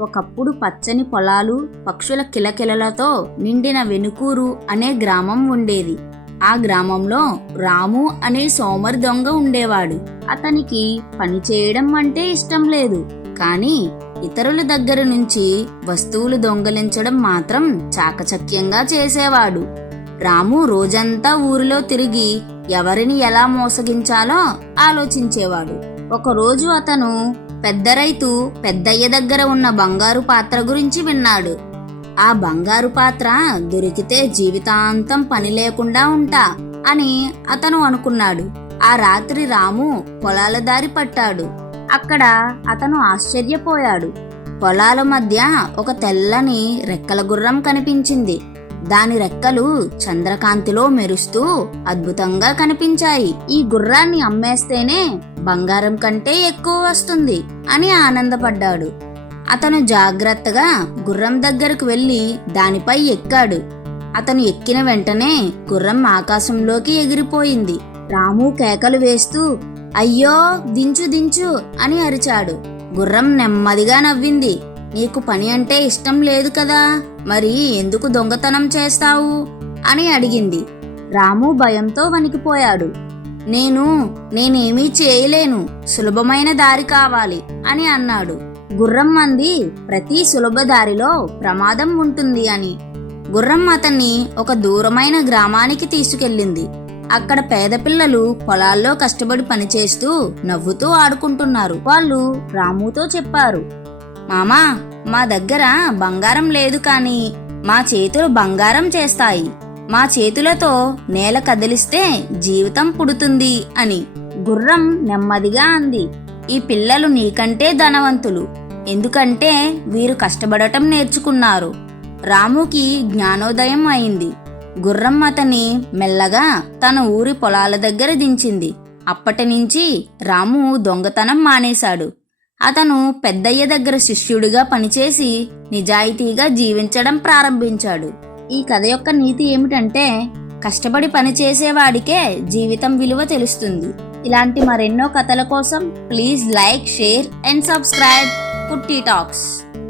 ఒకప్పుడు పచ్చని పొలాలు పక్షుల కిలకిలలతో నిండిన వెనుకూరు అనే గ్రామం ఉండేది. ఆ గ్రామంలో రాము అనే సోమర్ దొంగ ఉండేవాడు. అతనికి పని చేయడం అంటే ఇష్టం లేదు. కానీ ఇతరుల దగ్గర నుంచి వస్తువులు దొంగలించడం మాత్రం చాకచక్యంగా చేసేవాడు. రాము రోజంతా ఊరిలో తిరిగి ఎవరిని ఎలా మోసగించాలో ఆలోచించేవాడు. ఒకరోజు అతను పెద్ద రైతు పెద్దయ్య దగ్గర ఉన్న బంగారు పాత్ర గురించి విన్నాడు. ఆ బంగారు పాత్ర దొరికితే జీవితాంతం పని లేకుండా ఉంటా అని అతను అనుకున్నాడు. ఆ రాత్రి రాము పొలాల దారి పట్టాడు. అక్కడ అతను ఆశ్చర్యపోయాడు. పొలాల మధ్య ఒక తెల్లని రెక్కల గుర్రం కనిపించింది. దాని రెక్కలు చంద్రకాంతిలో మెరుస్తూ అద్భుతంగా కనిపించాయి. ఈ గుర్రాన్ని అమ్మేస్తేనే బంగారం కంటే ఎక్కువ వస్తుంది అని ఆనందపడ్డాడు. అతను జాగ్రత్తగా గుర్రం దగ్గరకు వెళ్ళి దానిపై ఎక్కాడు. అతను ఎక్కిన వెంటనే గుర్రం ఆకాశంలోకి ఎగిరిపోయింది. రాము కేకలు వేస్తూ అయ్యో దించు దించు అని అరిచాడు. గుర్రం నెమ్మదిగా నవ్వింది. నీకు పని అంటే ఇష్టం లేదు కదా? మరి ఎందుకు దొంగతనం చేస్తావు? అని అడిగింది. రాము భయంతో వణికిపోయాడు. నేను నేనేమీ చేయలేను. సులభమైన దారి కావాలి అని అన్నాడు. గుర్రం మంది ప్రతి సులభ దారిలో ప్రమాదం ఉంటుంది అని. గుర్రం అతన్ని ఒక దూరమైన గ్రామానికి తీసుకెళ్ళింది. అక్కడ పేద పిల్లలు పొలాల్లో కష్టపడి పనిచేస్తూ నవ్వుతూ ఆడుకుంటున్నారు. వాళ్ళు రాముతో చెప్పారు. మామా మా దగ్గర బంగారం లేదు కానీ మా చేతులు బంగారం చేస్తాయి. మా చేతులతో నేల కదిలిస్తే జీవితం పుడుతుంది అని గుర్రం నెమ్మదిగా అంది. ఈ పిల్లలు నీకంటే ధనవంతులు. ఎందుకంటే వీరు కష్టపడటం నేర్చుకున్నారు. రాముకి జ్ఞానోదయం అయింది. గుర్రం అతని మెల్లగా తన ఊరి పొలాల దగ్గర దించింది. అప్పటి నుంచి రాము దొంగతనం మానేశాడు. అతను పెద్దయ్య దగ్గర శిష్యుడిగా పనిచేసి నిజాయితీగా జీవించడం ప్రారంభించాడు. ఈ కథ యొక్క నీతి ఏమిటంటే కష్టపడి పనిచేసేవాడికే జీవితం విలువ తెలుస్తుంది. ఇలాంటి మరెన్నో కథల కోసం please like share and subscribe Putti talks.